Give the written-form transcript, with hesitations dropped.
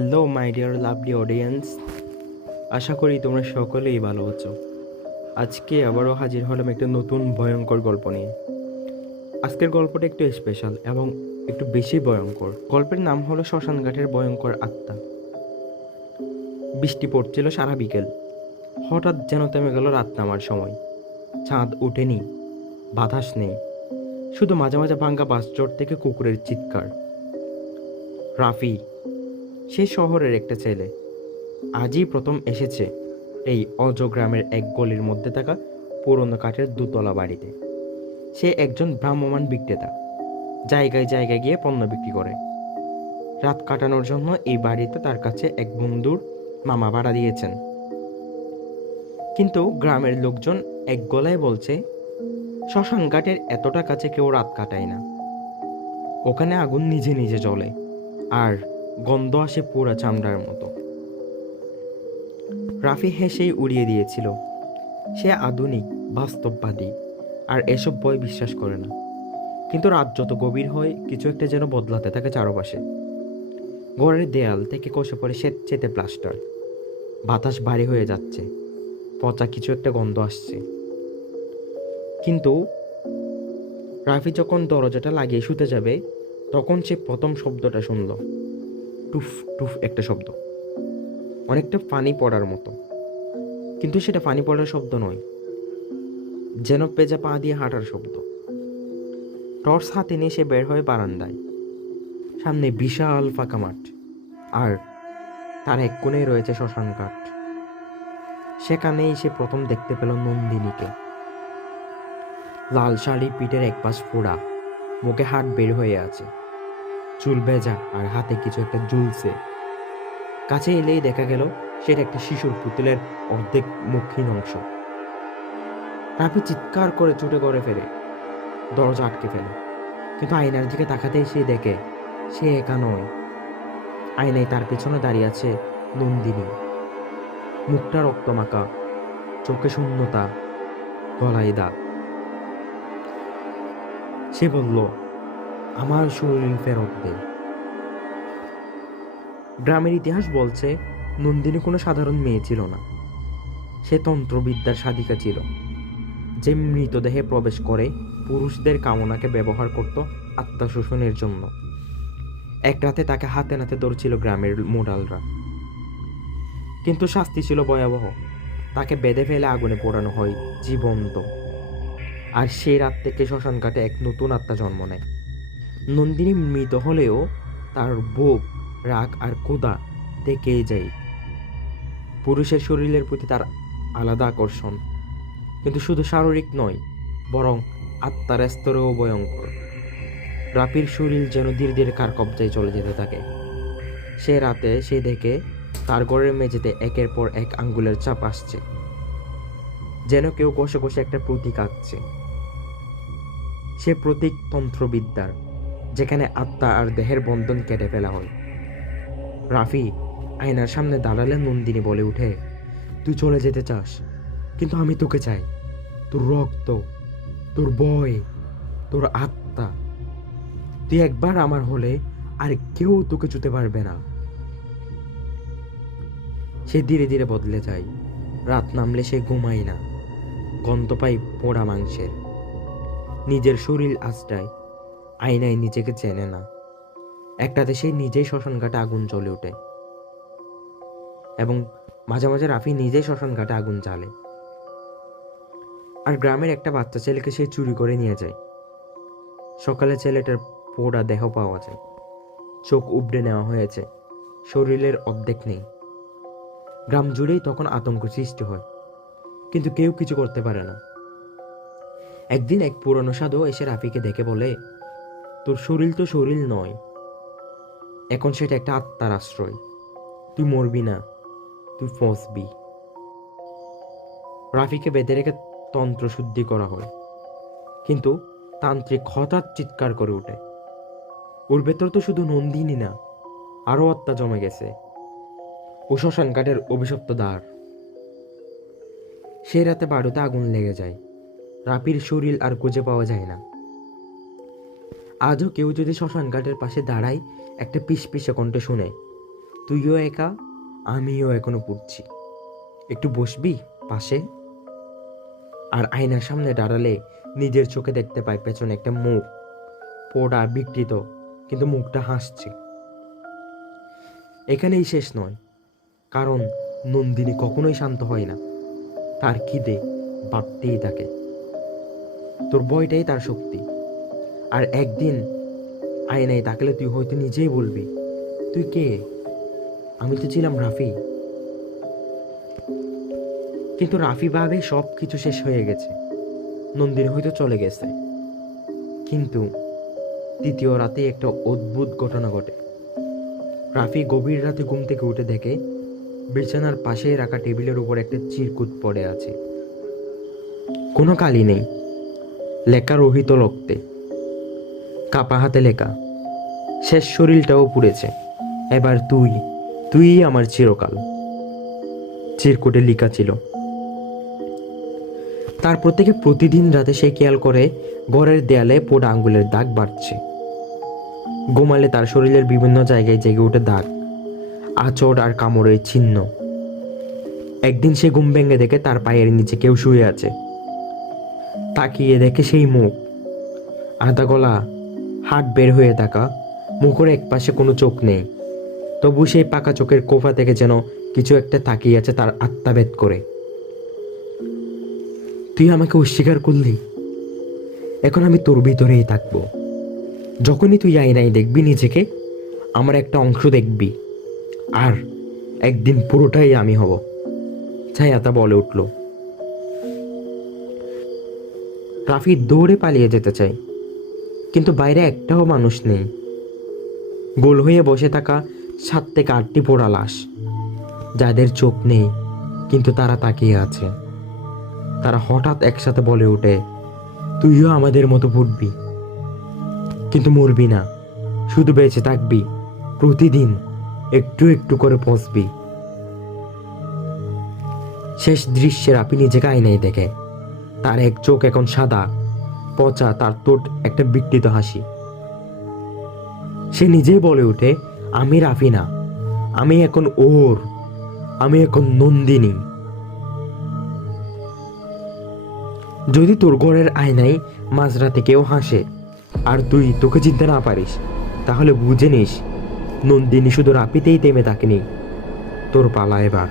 Hello my dear lovely audience, আশা করি তোমরা সকলেই ভালো আছো। আজকে আবারও হাজির হলাম একটা নতুন ভয়ঙ্কর গল্প নিয়ে। আজকের গল্পটা একটু স্পেশাল এবং একটু বেশি ভয়ঙ্কর। গল্পের নাম হলো শ্মশানঘাটের ভয়ঙ্কর আত্মা। বৃষ্টি পড়ছিল সারা বিকেল। হঠাৎ যেন থেমে গেল রাত নামার সময়। চাঁদ ওঠেনি, বাতাস নেই, শুধু মাঝে মাঝে ভাঙ্গা বাস চোট থেকে কুকুরের চিৎকার। রাফি, সে শহরের একটা ছেলে, আজই প্রথম এসেছে এই অজ গ্রামের এক গলির মধ্যে থাকা পুরনো কাঠের দুতলা বাড়িতে। সে একজন ভ্রাম্যমাণ বিক্রেতা, জায়গায় জায়গায় গিয়ে পণ্য বিক্রি করে। রাত কাটানোর জন্য এই বাড়িতে তার কাছে এক বন্ধুর মামা ভাড়া দিয়েছেন। কিন্তু গ্রামের লোকজন এক গলায় বলছে, শ্মশান ঘাটের এতটা কাছে কেউ রাত কাটায় না। ওখানে আগুন নিজে নিজে জ্বলে আর গন্ধ আসে পুরা চামড়ার মতো। রাফি হেসেই উড়িয়ে দিয়েছিল। সে আধুনিক, বাস্তববাদী আর এসব ভয় বিশ্বাস করে না। কিন্তু রাত যত গভীর হয়, কিছু একটা যেন বদলাতে থাকে চারপাশে। ঘরের দেয়াল থেকে কষে পড়ে চেতে প্লাস্টার। বাতাস ভারী হয়ে যাচ্ছে, পচা কিছু একটা গন্ধ আসছে। কিন্তু রাফি যখন দরজাটা লাগিয়ে শুতে যাবে, তখন সে প্রথম শব্দটা শুনল। টুফ টুফ একটা শব্দ, অনেকটা পানি পড়ার মতো। কিন্তু সেটা পানি পড়ার শব্দ নয়, যেন পেঁজা পা দিয়ে হাঁটার শব্দ। টর্চ হাতে নিয়ে সে বের হয়ে বারান্দায়। সামনে বিশাল ফাঁকা মাঠ, আর তার এক কোণে রয়েছে শ্মশান ঘাট। সেখানেই সে প্রথম দেখতে পেল নন্দিনীকে। লাল শাড়ি, পিঠের এক পাশ ফোড়া, মুখে হাত বের হয়ে আছে, চুল ভেজা আর হাতে কিছু একটা ঝুলছে। কাছে এলেই দেখা গেল সেটা একটা শিশুর পুতুলের অর্ধেক মুখহীন অংশ। রাফি চিৎকার করে ছুটে করে ফেরে, দরজা আটকে ফেলে। কিন্তু আয়নার দিকে তাকাতেই সে দেখে সে একা নয়। আয়নায় তার পেছনে দাঁড়িয়ে আছে নন্দিনী। মুখটা রক্তমাখা, চোখে শূন্যতা, গলায় দাগ। সে বলল, আমার শরীর ফেরত দে। গ্রামের ইতিহাস বলছে নন্দিনী কোনো সাধারণ মেয়ে ছিল না। সে তন্ত্রবিদ্যার সাধিকা ছিল, যে মৃতদেহে প্রবেশ করে পুরুষদের কামনাকে ব্যবহার করত আত্মা শোষণের জন্য। এক রাতে তাকে হাতে নাতে ধরছিল গ্রামের মোড়ালরা। কিন্তু শাস্তি ছিল ভয়াবহ। তাকে বেঁধে ফেলে আগুনে পোড়ানো হয় জীবন্ত। আর সেই রাত থেকে শ্মশান ঘাটে এক নতুন আত্মা জন্ম নেয়। নন্দিনী মৃত হলেও তার বুক, রাগ আর ক্ষুধা থেকেই যায়। পুরুষের শরীরের প্রতি তার আলাদা আকর্ষণ, কিন্তু শুধু শারীরিক নয়, বরং আত্মার স্তরেও ভয়ঙ্কর। রাফির শরীর যেন ধীরে ধীরে কার কবজায় চলে যেতে থাকে। সে রাতে সে দেখে তার ঘরের মেঝেতে একের পর এক আঙ্গুলের ছাপ আসছে, যেন কেউ কষে কষে একটা প্রতীক আঁকছে। সে প্রতীক তন্ত্রবিদ্যার, যেখানে আত্মা আর দেহের বন্ধন কেটে ফেলা হয়। রাফি আয়নার সামনে দাঁড়ালে নন্দিনী বলে উঠে, তুই চলে যেতে চাস, কিন্তু আমি তোকে চাই। তোর রক্ত, তোর ভয়, তোর আত্মা। তুই একবার আমার হলে আর কেউ তোকে ছুতে পারবে না। সে ধীরে ধীরে বদলে যায়। রাত নামলে সে ঘুমায় না, গন্ধ পায় পোড়া মাংসের। নিজের শরীর আঁচড়ায়, আয়নায় নিজেকে চেনে না। একটাতে সে নিজেই শ্মশান ঘাটে আগুন জ্বলে ওঠে, এবং মাঝে মাঝে রাফি নিজেই শ্মশান ঘাটে আগুন জ্বালে। আর গ্রামের একটা বাচ্চা ছেলেকে সে চুরি করে নিয়ে যায়। সকালে ছেলেটার পোড়া দেহ পাওয়া যায়, চোখ উবড়ে নেওয়া হয়েছে, শরীরের অর্ধেক নেই। গ্রাম জুড়েই তখন আতঙ্ক সৃষ্টি হয়, কিন্তু কেউ কিছু করতে পারে না। একদিন এক পুরনো সাধু এসে রাফিকে দেখে বলে, তোর শরীর তো শরীর নয়, এখন সেটা একটা আত্মার আশ্রয়। তুই মরবি না, তুই ফসবি। রাফিকে বেঁধে রেখে তন্ত্র শুদ্ধি করা হয়, কিন্তু তান্ত্রিক হঠাৎ চিৎকার করে ওঠে, ওর ভেতর তো শুধু নন্দিনী না, আরো আত্মা জমে গেছে। ও শ্মশান ঘাটের অভিশপ্ত দ্বার। সেই রাতে বাড়িতে আগুন লেগে যায়। রাফির শরীর আর খুঁজে পাওয়া যায় না। আজও কেউ যদি শ্মশান ঘাটের পাশে দাঁড়ায়, একটা পিসপিসে কণ্ঠে শুনে, তুইও একা, আমিও এখনো পড়ছি। একটু বসবি পাশে? আর আয়নার সামনে দাঁড়ালে নিজের চোখে দেখতে পাই পেছনে একটা মুখ, পোড়া বিকৃত, কিন্তু মুখটা হাসছে। এখানেই শেষ নয়, কারণ নন্দিনী কখনোই শান্ত হয় না। তার খিদে বাড়তেই থাকে। তোর ভয়টাই তার শক্তি। আর একদিন আয়নায় তাকালে তুই হয়তো নিজেই বলবি, তুই কে? আমি তো ছিলাম রাফি। কিন্তু রাফি ভাবে সব কিছু শেষ হয়ে গেছে, নন্দিনী হয়তো চলে গেছে। কিন্তু তৃতীয় রাতে একটা অদ্ভুত ঘটনা ঘটে। রাফি গভীর রাতে ঘুম থেকে উঠে দেখে বিছানার পাশে রাখা টেবিলের উপর একটা চিরকুট পড়ে আছে। কোনো কালি নেই, লেখা রোহিত রক্তে, কাপা হাতে লেখা, শেষ শরীরটাও পুড়েছে। এবার তুই আমার চিরকাল। চিরকুটে লেখা ছিল। তারপর থেকে প্রতিদিন রাতে সে খেয়াল করে ঘরের দেয়ালে পোড়া আঙ্গুলের দাগ বাড়ছে। ঘুমালে তার শরীরের বিভিন্ন জায়গায় জেগে ওঠে দাগ, আঁচড় আর কামড়ের চিহ্ন। একদিন সে ঘুম ভেঙে দেখে তার পায়ের নিচে কেউ শুয়ে আছে। তাকিয়ে দেখে সেই মুখ, আধা গলা, হাত বের হয়ে থাকা, মুখের এক পাশে কোনো চোখ নেই। তবু সেই পাকা চোখের কোফা থেকে যেন কিছু একটা তাকিয়ে আছে তার আত্মাভেদ করে। তুই আমাকে অস্বীকার করলি, এখন আমি তোর ভিতরেই থাকবো। যখনই তুই আয়নায় দেখবি নিজেকে, আমার একটা অংশ দেখবি, আর একদিন পুরোটাই আমি হব। ছায়াটা বলে উঠল। রাফি দৌড়ে পালিয়ে যেতে চায়, কিন্তু বাইরে একটাও মানুষ নেই। গোল হয়ে বসে থাকা 7 থেকে 8টি পোড়া লাশ, যাদের চোখ নেই কিন্তু তারা তাকিয়ে আছে। তারা হঠাৎ একসাথে বলে ওঠে, তুইও আমাদের মতো ফুটবি, কিন্তু মরবি না, শুধু বেঁচে থাকবি, প্রতিদিন একটু একটু করে পচবি। শেষ দৃশ্যে রাফি নিজেকে আয়নায় দেখে। তার এক চোখ এখন সাদা, পচা, তার ঠোঁট একটা বিকৃত হাসি। সে নিজেই বলে ওঠে, আমি রাফি না, আমি এখন নন্দিনী। যদি তোর ঘরের আয়নায় মাঝরাতে কেউ হাসে আর তুই তোকে চিনতে না পারিস, তাহলে বুঝে নিস নন্দিনী শুধু রাফিতেই থেমে থাকেনি। তোর পালা এবার।